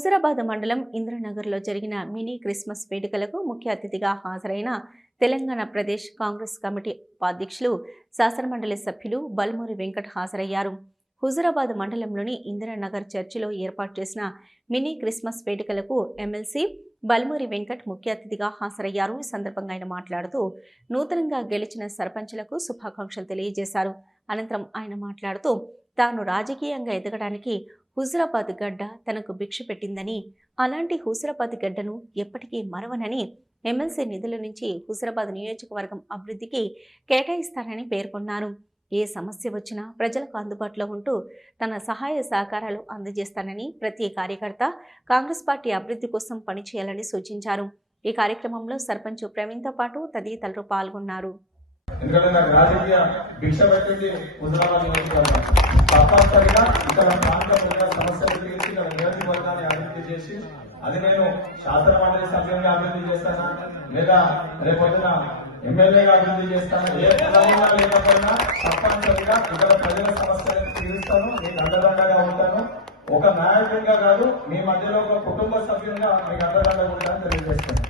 హుజరాబాద్ మండలం ఇంద్రనగర్లో జరిగిన mini Christmas వేడుకలకు ముఖ్య అతిథిగా హాజరైన తెలంగాణ ప్రదేశ్ కాంగ్రెస్ కమిటీ ఉపాధ్యక్షులు శాసనమండలి సభ్యులు బల్మూరి వెంకట్ హాజరయ్యారు. హుజరాబాద్ మండలంలోని ఇందిరానగర్ చర్చిలో ఏర్పాటు చేసిన మినీ క్రిస్మస్ వేడుకలకు ఎమ్మెల్సీ బల్మూరి వెంకట్ ముఖ్య అతిథిగా హాజరయ్యారు. ఈ సందర్భంగా ఆయన మాట్లాడుతూ నూతనంగా గెలిచిన సర్పంచులకు శుభాకాంక్షలు తెలియజేశారు. అనంతరం ఆయన మాట్లాడుతూ తాను రాజకీయంగా ఎదగడానికి హుజరాబాద్ గడ్డ తనకు భిక్ష పెట్టిందని అలాంటి హుజరాబాద్ గడ్డను ఎప్పటికీ మరవనని ఎమ్మెల్సీ నిధుల నుంచి హుజరాబాద్ నియోజకవర్గం అభివృద్ధికి కేటాయిస్తానని పేర్కొన్నారు. ఏ సమస్య వచ్చినా ప్రజలకు అందుబాటులో ఉంటూ తన సహాయ సహకారాలు అందజేస్తానని ప్రతి కార్యకర్త కాంగ్రెస్ పార్టీ అభివృద్ధి కోసం పనిచేయాలని సూచించారు. ఈ కార్యక్రమంలో సర్పంచ్ ప్రవీణ్తో పాటు తదితరులు పాల్గొన్నారు. ఎందుకంటే నాకు రాజకీయ భిక్ష పెట్టింది హుజరాబాద్ నియోజకవర్గం. తప్పనిసరిగా ఇక్కడ ప్రాంతం ప్రజల సమస్యలు తీర్చి ఇక్కడ నియోజకవర్గాన్ని అభివృద్ధి చేసి అది నేను శాసన మండలి సభ్యునిగా అభివృద్ధి చేస్తానా? లేదా రేపొద్దున ఎమ్మెల్యేగా అభివృద్ధి చేస్తాను? ఏ కులంగా లేకపోయినా తప్పనిసరిగా ఇక్కడ ప్రజల సమస్యలను తీరుస్తాను మీకు అండదండగా ఉంటాను. ఒక నాయకుడిగా కాదు మీ మధ్యలో ఒక కుటుంబ సభ్యునిగా మీకు అండదండగా ఉంటాను తెలియజేస్తాను.